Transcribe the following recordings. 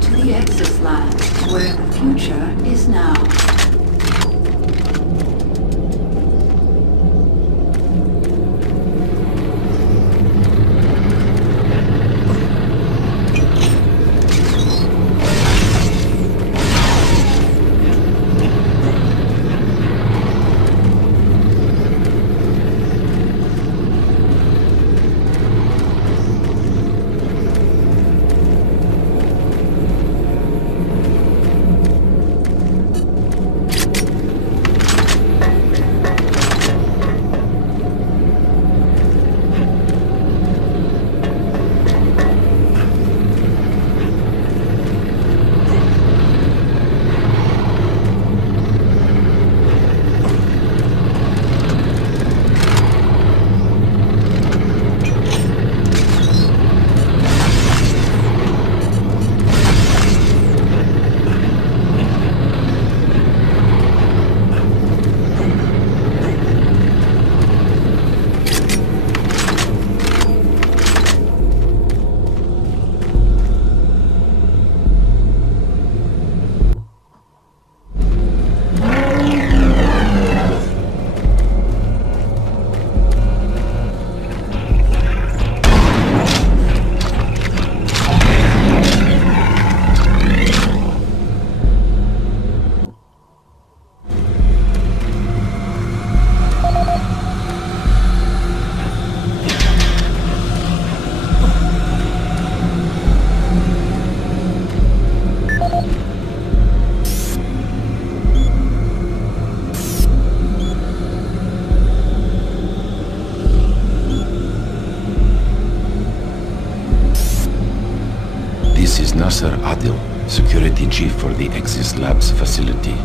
to the Exis Lab, where the future is now. Security Chief for the Exis Labs facility.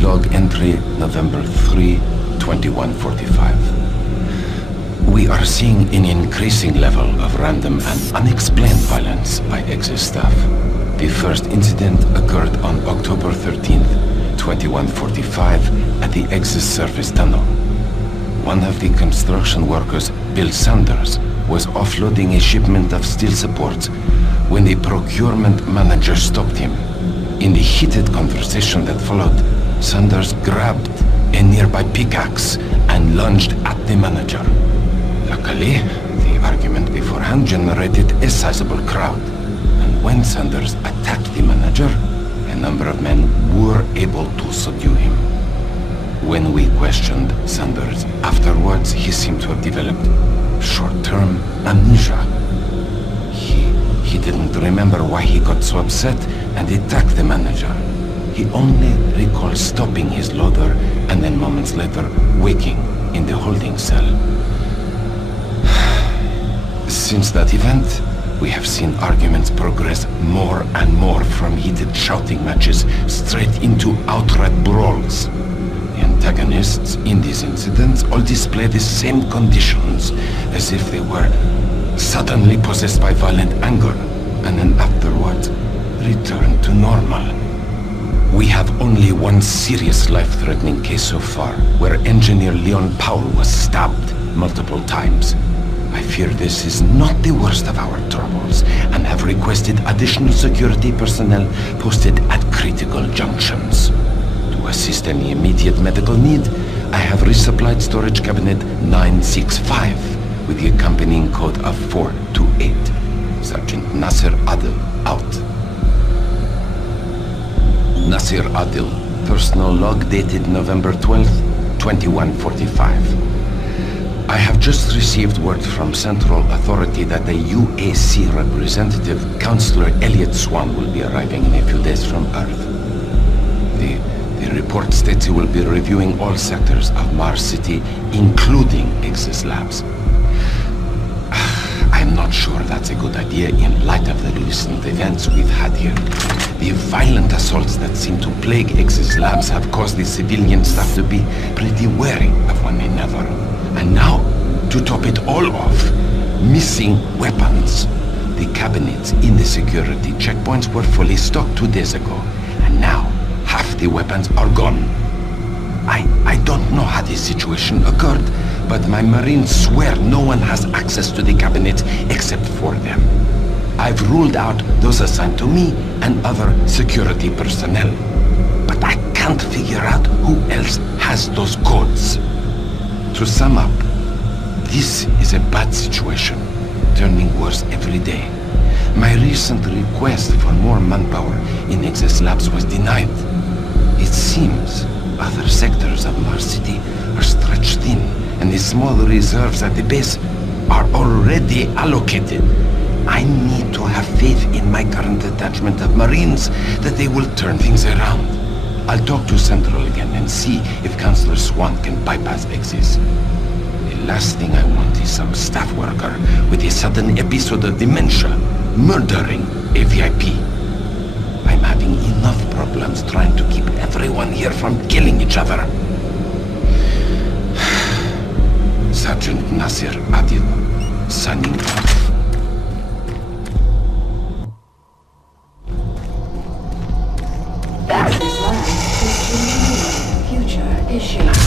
Log entry November 3, 2145. We are seeing an increasing level of random and unexplained violence by Exis staff. The first incident occurred on October 13th, 2145 at the Exis surface tunnel. One of the construction workers, Bill Sanders, was offloading a shipment of steel supports when the procurement manager stopped him. In the heated conversation that followed, Sanders grabbed a nearby pickaxe and lunged at the manager. Luckily, the argument beforehand generated a sizable crowd, and when Sanders attacked the manager, a number of men were able to subdue him. When we questioned Sanders afterwards, he seemed to have developed short-term amnesia. He didn't remember why he got so upset and attacked the manager. He only recalls stopping his loader and then moments later waking in the holding cell. Since that event, we have seen arguments progress more and more from heated shouting matches straight into outright brawls. The antagonists in these incidents all display the same conditions, as if they were suddenly possessed by violent anger, and then afterwards return to normal. We have only one serious life-threatening case so far, where engineer Leon Powell was stabbed multiple times. I fear this is not the worst of our troubles, and have requested additional security personnel posted at critical junctions. To assist any immediate medical need, I have resupplied storage cabinet 965 with the accompanying code of 428. Sergeant Nasser Adil, out. Nasser Adil, personal log dated November 12th, 2145. I have just received word from Central Authority that the UAC representative, Councillor Elliot Swan, will be arriving in a few days from Earth. The report states he will be reviewing all sectors of Mars City, including Exis Labs. I'm not sure that's a good idea in light of the recent events we've had here. The violent assaults that seem to plague Exis Labs have caused the civilian staff to be pretty wary of one another. And now, to top it all off, missing weapons. The cabinets in the security checkpoints were fully stocked 2 days ago, and now half the weapons are gone. I don't know how this situation occurred, but my Marines swear no one has access to the cabinets except for them. I've ruled out those assigned to me and other security personnel. But I can't figure out who else has those codes. To sum up, this is a bad situation, turning worse every day. My recent request for more manpower in Access Labs was denied. It seems other sectors of Mars City are stretched thin, and the small reserves at the base are already allocated. I need to have faith in my current detachment of Marines that they will turn things around. I'll talk to Central again and see if Counselor Swan can bypass Axis. The last thing I want is some staff worker with a sudden episode of dementia murdering a VIP. I'm having enough problems trying to keep everyone here from killing each other. Sergeant Nasir Adil, signing off. Access Labs is engineering future issues.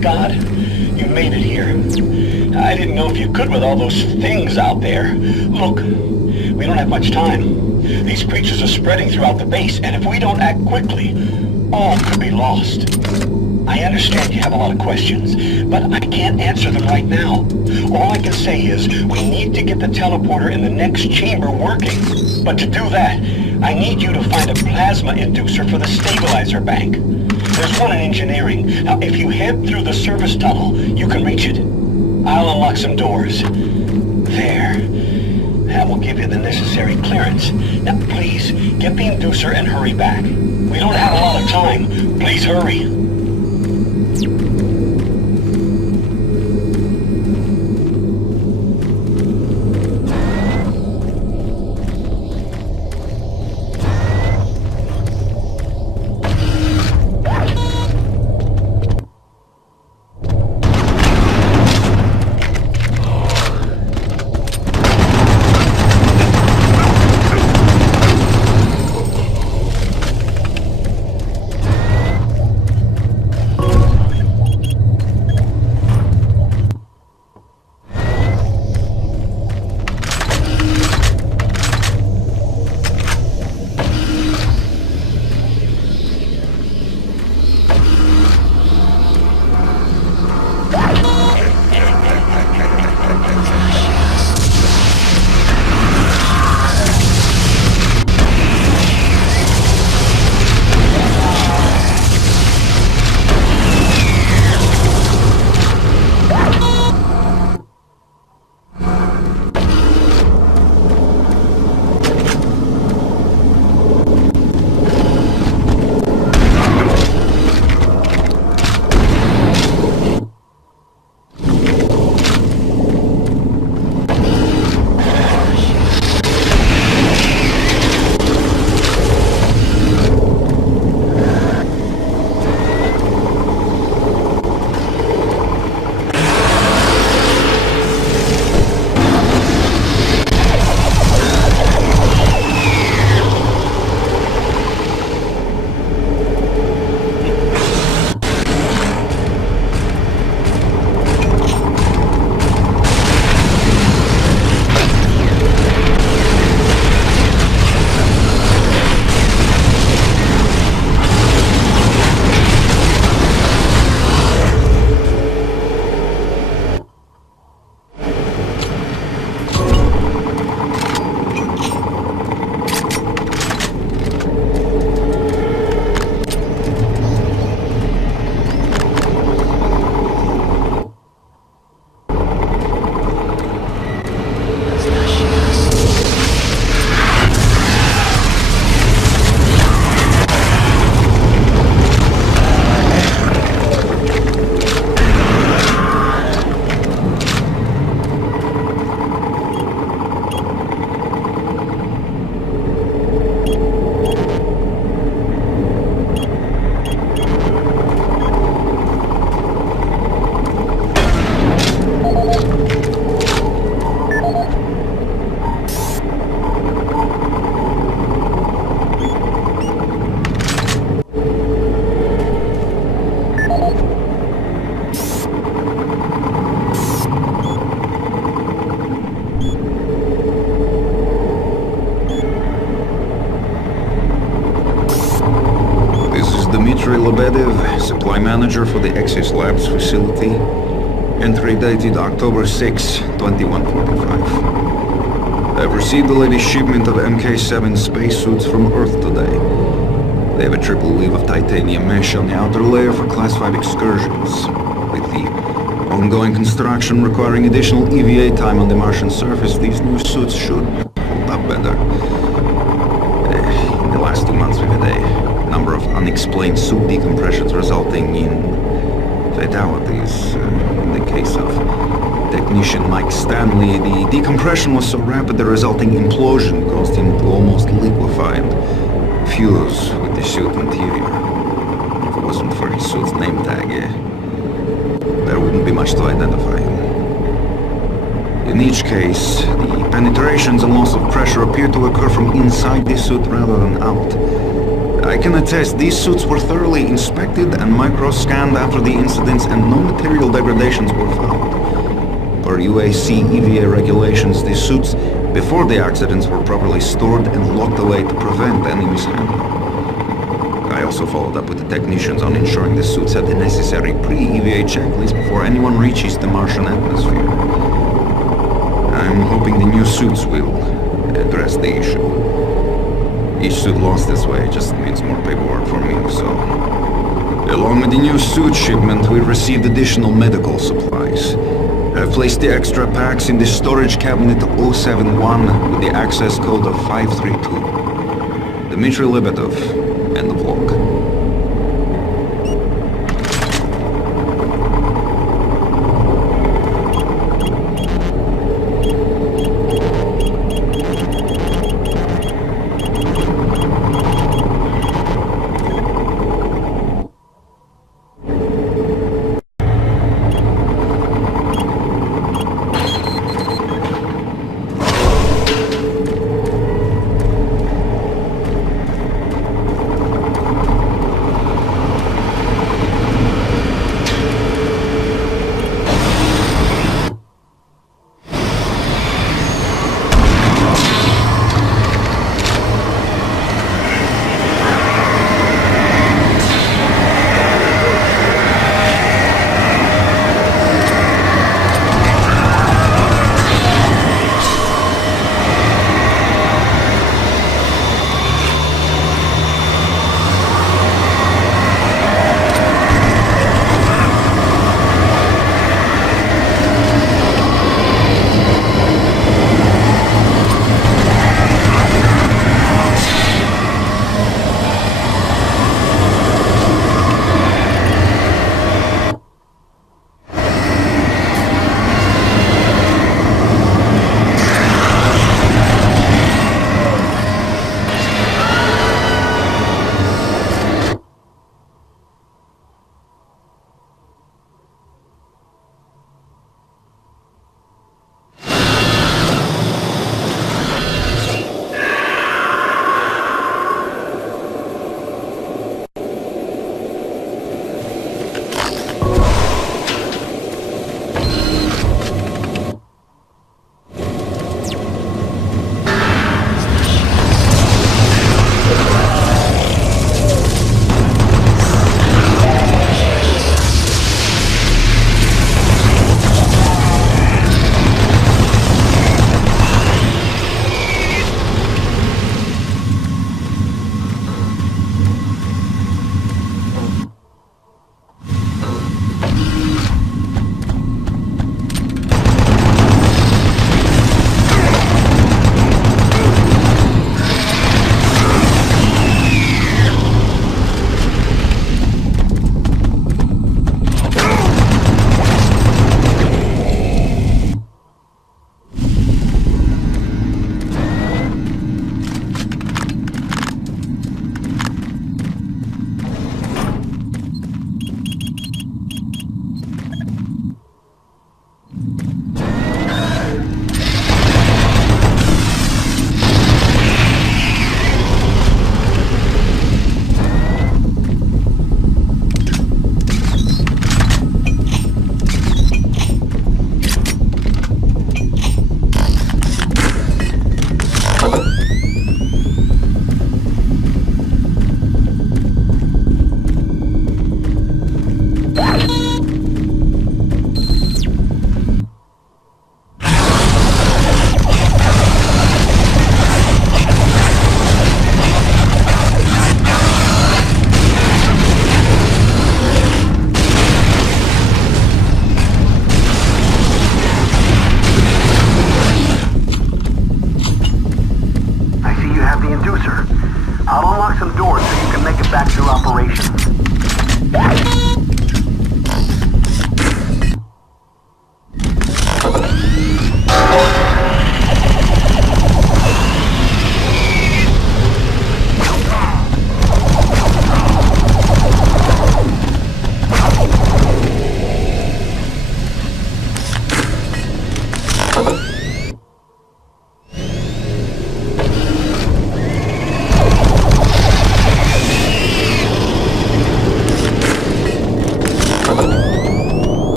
God, you made it here. I didn't know if you could with all those things out there. Look, we don't have much time. These creatures are spreading throughout the base, and if we don't act quickly, all could be lost. I understand you have a lot of questions, but I can't answer them right now. All I can say is we need to get the teleporter in the next chamber working. But to do that, I need you to find a plasma inducer for the stabilizer bank. There's one in engineering. Now, if you head through the service tunnel, you can reach it. I'll unlock some doors. There. That will give you the necessary clearance. Now, please, get the inducer and hurry back. We don't have a lot of time. Please hurry. Dmitry Lebedev, supply manager for the Exis Labs facility. Entry dated October 6, 2145. I've received the latest shipment of MK7 spacesuits from Earth today. They have a triple weave of titanium mesh on the outer layer for Class 5 excursions. With the ongoing construction requiring additional EVA time on the Martian surface, these new suits should hold up better. In the last 2 months we've had a number of unexplained suit decompressions resulting in fatalities. In the case of technician Mike Stanley, the decompression was so rapid the resulting implosion caused him to almost liquefy and fuse with the suit interior. If it wasn't for his suit's name tag, there wouldn't be much to identify him. In each case, the penetrations and loss of pressure appear to occur from inside the suit rather than out. I can attest these suits were thoroughly inspected and micro-scanned after the incidents and no material degradations were found. Per UAC EVA regulations, the suits before the accidents were properly stored and locked away to prevent any mishandling. I also followed up with the technicians on ensuring the suits had the necessary pre-EVA checklist before anyone reaches the Martian atmosphere. I'm hoping the new suits will address the issue. Each suit lost this way just means more paperwork for me, so... Along with the new suit shipment, we received additional medical supplies. I've placed the extra packs in the storage cabinet 071 with the access code of 532. Dmitry Lebedev, end of log.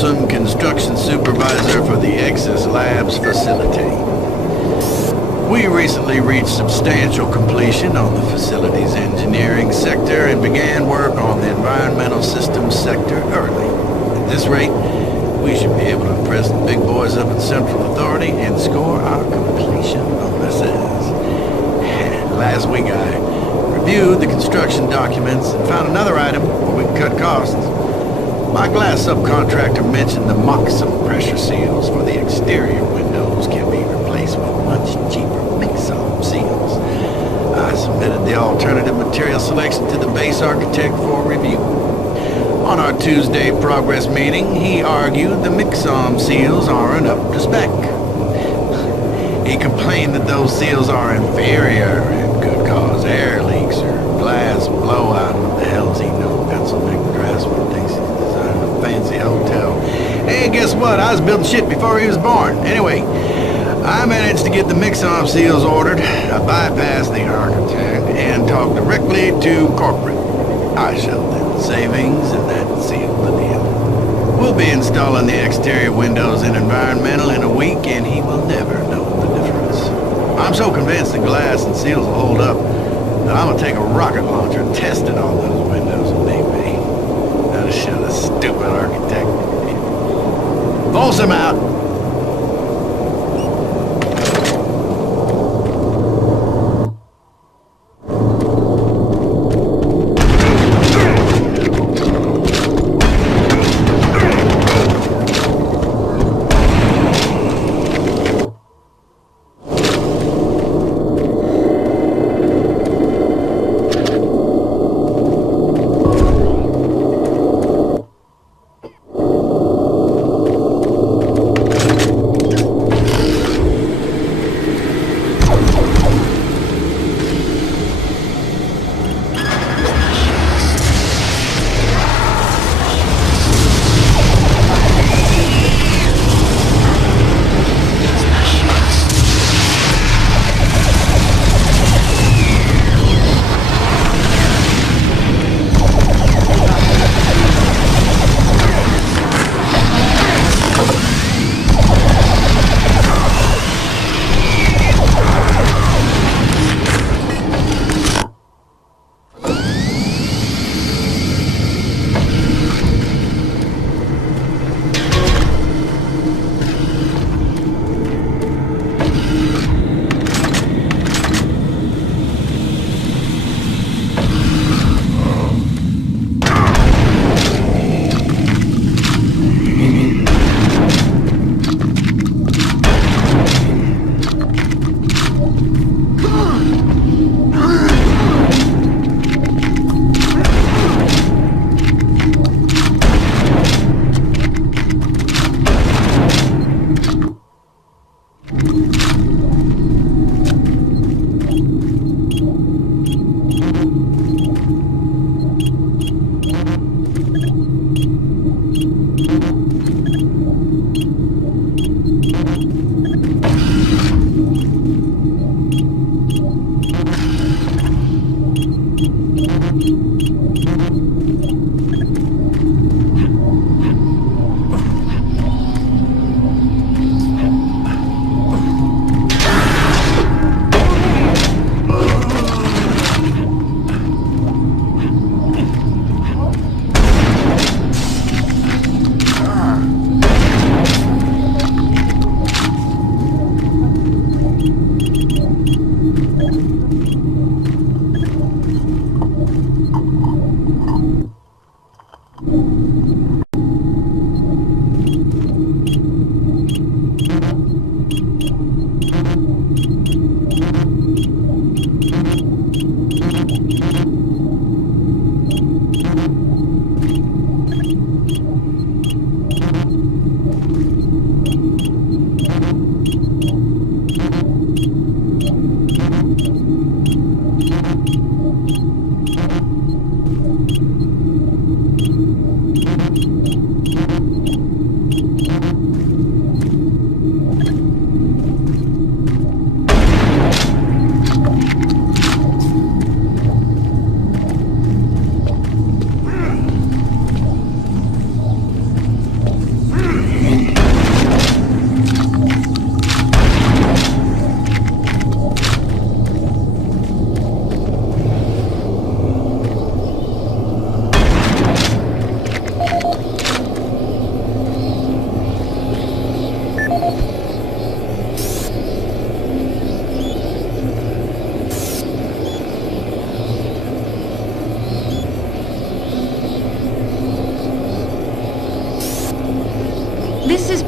Folsom, construction supervisor for the Exis Labs facility. We recently reached substantial completion on the facility's engineering sector and began work on the environmental systems sector early. At this rate, we should be able to impress the big boys up at Central Authority and score our completion bonuses. Last week I reviewed the construction documents and found another item where we can cut costs. My glass subcontractor mentioned the Moxum pressure seals for the exterior windows can be replaced with much cheaper mix-up seals. I submitted the alternative material selection to the base architect for review. On our Tuesday progress meeting, he argued the mix-on seals aren't up to spec. He complained that those seals are inferior and could cause air leaks or glass blowout. What the hell does he know? Pennsylvania draftsman thinks he's designing a fancy hotel. Hey, guess what? I was building shit before he was born. Anyway, I managed to get the mix-on seals ordered. I bypassed the architect and talked directly to corporate. I shelled in the savings and that sealed the deal. We'll be installing the exterior windows in environmental in a week and he will never know the difference. I'm so convinced the glass and seals will hold up that I'm gonna take a rocket launcher and test it on those windows if need be. That'll show the stupid architect. Folsom out!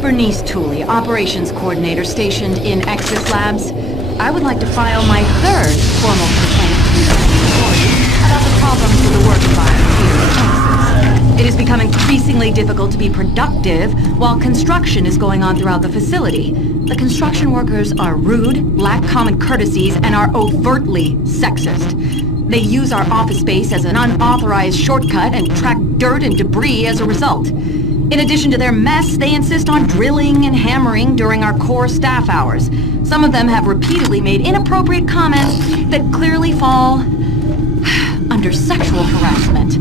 Bernice Tooley, Operations Coordinator stationed in Exis Labs. I would like to file my third formal complaint to the authorities about the problems with the work environment here at Exis. It has become increasingly difficult to be productive while construction is going on throughout the facility. The construction workers are rude, lack common courtesies, and are overtly sexist. They use our office space as an unauthorized shortcut and track dirt and debris as a result. In addition to their mess, they insist on drilling and hammering during our core staff hours. Some of them have repeatedly made inappropriate comments that clearly fall under sexual harassment.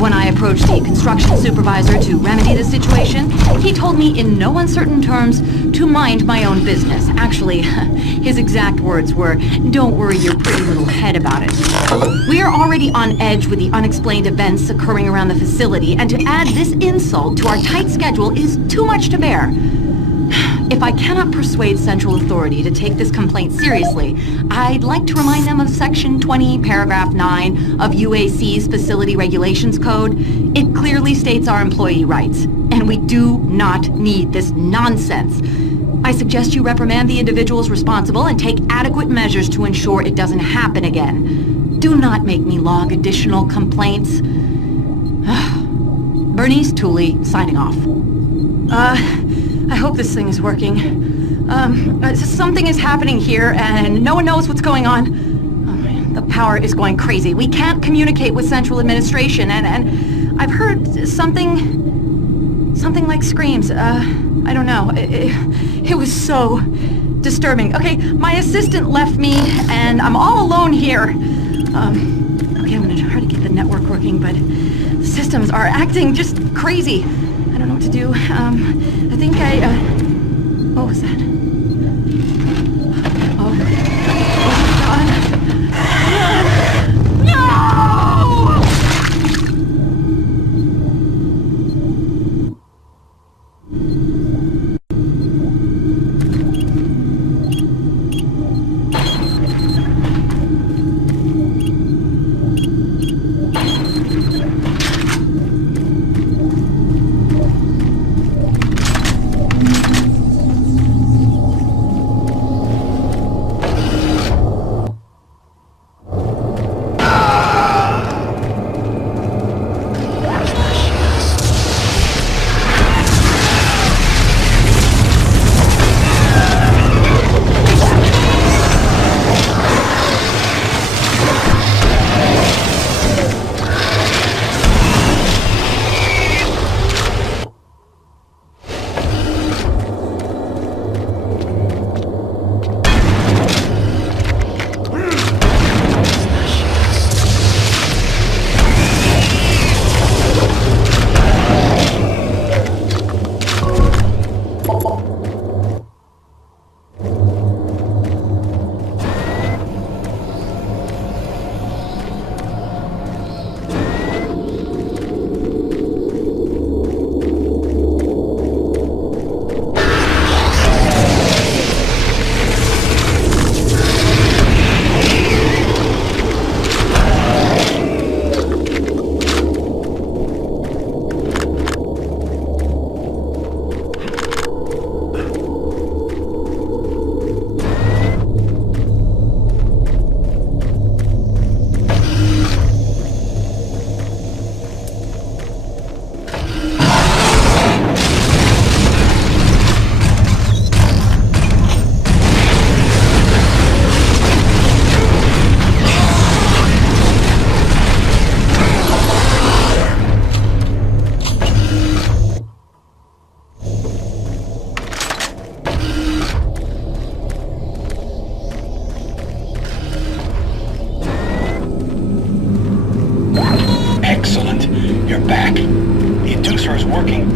When I approached the construction supervisor to remedy the situation, he told me in no uncertain terms to mind my own business. Actually, his exact words were, "Don't worry your pretty little head about it." We are already on edge with the unexplained events occurring around the facility, and to add this insult to our tight schedule is too much to bear. If I cannot persuade Central Authority to take this complaint seriously, I'd like to remind them of Section 20, Paragraph 9 of UAC's Facility Regulations Code. It clearly states our employee rights, and we do not need this nonsense. I suggest you reprimand the individuals responsible and take adequate measures to ensure it doesn't happen again. Do not make me log additional complaints. Bernice Tooley, signing off. I hope this thing is working. Something is happening here, and no one knows what's going on. Oh, man, the power is going crazy. We can't communicate with Central Administration, and I've heard something like screams. I don't know. It was so disturbing. Okay, my assistant left me, and I'm all alone here. Okay, I'm gonna try to get the network working, but the systems are acting just crazy. I don't know what to do. I think what was that? Oh God. No!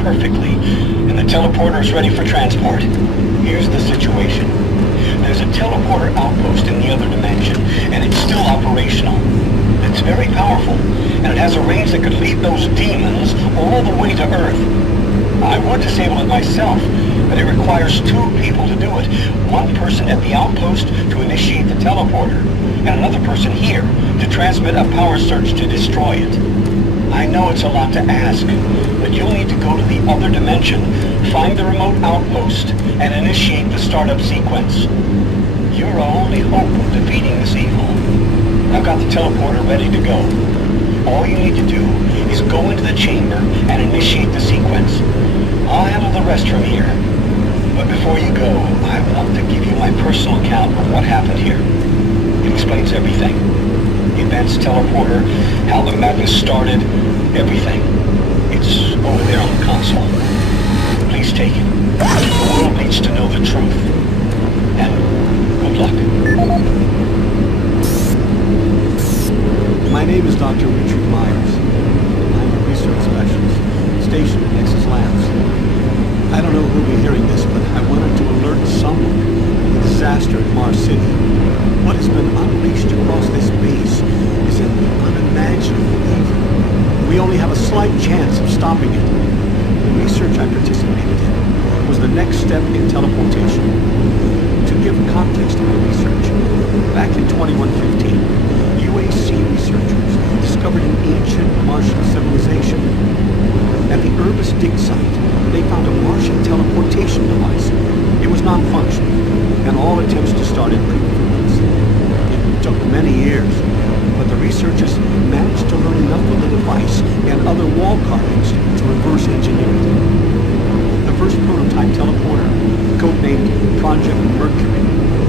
perfectly, and the teleporter is ready for transport. Here's the situation. There's a teleporter outpost in the other dimension, and it's still operational. It's very powerful, and it has a range that could lead those demons all the way to Earth. I would disable it myself, but it requires 2 people to do it. One person at the outpost to initiate the teleporter, and another person here to transmit a power surge to destroy it. I know it's a lot to ask, but you'll need to go to the other dimension, find the remote outpost, and initiate the startup sequence. You're our only hope of defeating this evil. I've got the teleporter ready to go. All you need to do is go into the chamber and initiate the sequence. I'll handle the rest from here. But before you go, I want to give you my personal account of what happened here. It explains everything. The advanced teleporter, how the madness started, everything. It's over there on the console. Please take it. The world needs to know the truth. And good luck. My name is Dr. Richard Myers. I'm a research specialist stationed at Nexus Labs. I don't know who'll be hearing this, but I wanted to alert someone of the disaster at Mars City. What has been unleashed across this base is an unimaginable evil. We only have a slight chance of stopping it. The research I participated in was the next step in teleportation. To give context to my research, back in 2115, UAC researchers discovered an ancient Martian civilization. At the Urbis dig site, they found a Martian teleportation device. It was non-functional, and all attempts to start it proved fruitless. It took many years, but the researchers managed to learn enough of the device and other wall carvings to reverse engineer it. The first prototype teleporter, codenamed Project Mercury,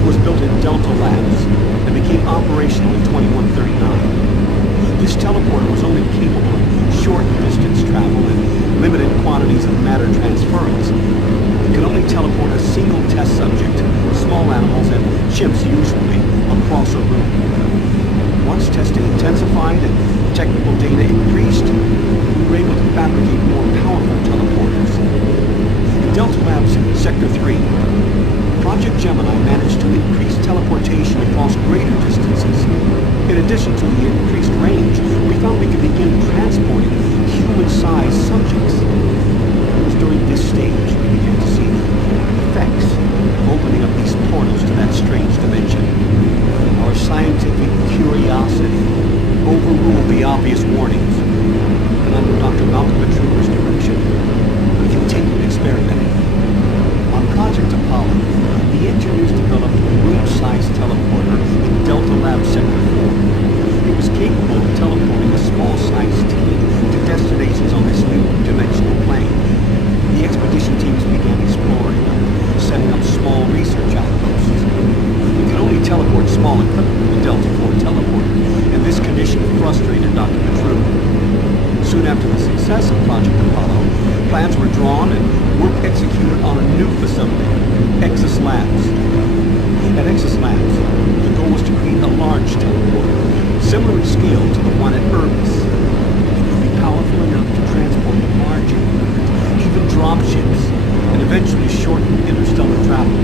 was built in Delta Labs and became operational in 2139. This teleporter was only capable of short distance travel and limited quantities of matter transference. It could only teleport a single test subject, small animals and chimps usually, across a room. Once testing intensified and technical data increased, we were able to fabricate more powerful teleporters. In Delta Labs Sector 3, Project Gemini managed to increase teleportation across greater distances. In addition to the increased range, we found we could begin transporting human-sized subjects. It was during this stage we began to see the effects of opening up these portals to that strange dimension. Our scientific curiosity overruled the obvious warnings, and under Dr. Malcolm Petruger's direction, we continued experimenting. On Project Apollo, the engineers developed a room-sized teleporter in Delta Lab Sector 4. It was capable of teleporting a small-sized team to destinations on this new dimensional plane. The expedition teams began exploring and setting up small research outposts. We could only teleport small equipment with the Delta 4 teleporter, and this condition frustrated Dr. Petruger. Soon after the success of Project Apollo, plans were drawn and work executed on a new facility, Exus Labs. At Exus Labs, the goal was to create a large teleporter, similar in scale to the one at Urbis. It would be powerful enough to transport large equipment, even dropships, and eventually shorten interstellar travel.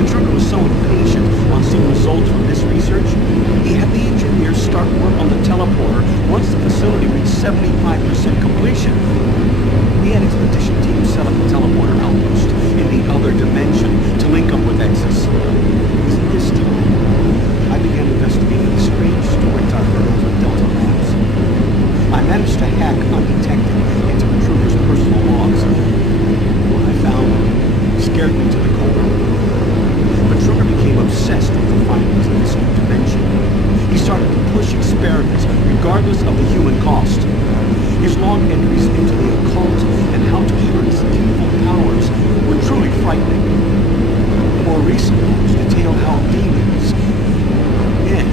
Petruger was so impatient on seeing results from this research, he had the engineers start work on the teleporter once the facility reached 75% completion. We had expedition teams set up a teleporter outpost in the other dimension to link up with Exus. It was at this time I began investigating the strange stories I heard over Delta Labs. I managed to hack undetected into Petruger's personal logs. What I found scared me to the core. Petruger became obsessed with the findings of this new dimension. He started to push experiments regardless of the human cost. His log entries into the occult and how to harness evil powers were truly frightening. More recent logs detail how demons, yes,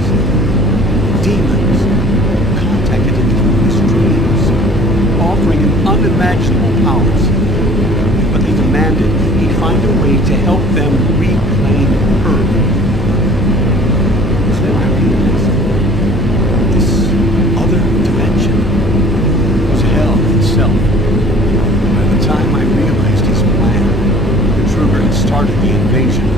demons, contacted him through his dreams, offering him unimaginable powers. But they demanded he find a way to help them reclaim Earth. Then I realized this other dimension was hell itself. By the time I realized his plan, Petruger had started the invasion.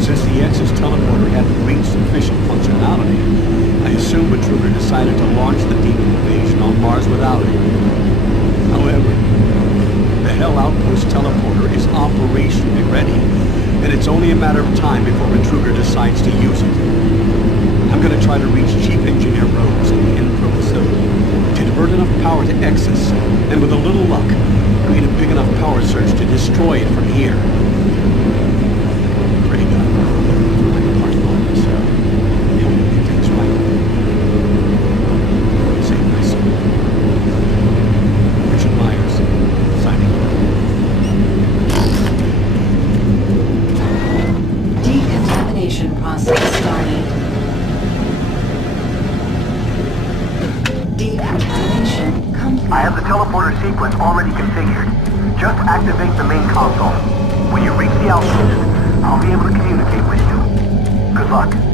Since the Exus teleporter hadn't reached sufficient functionality, I assumed Petruger decided to launch the demon invasion on Mars without it. However, the Hell Outpost teleporter is operationally ready, and it's only a matter of time before Petruger decides to use it. I'm going to try to reach Chief Engineer Rhodes in the Infra facility to divert enough power to Exis, and with a little luck, create a big enough power surge to destroy it from here. Pray God, my part moment, so they will get things right. Save my soul. Richard Myers, signing off. Decontamination process started. Decontamination complete. I have the teleporter sequence already configured. Just activate the main console. When you reach the outpost, I'll be able to communicate with you. Good luck.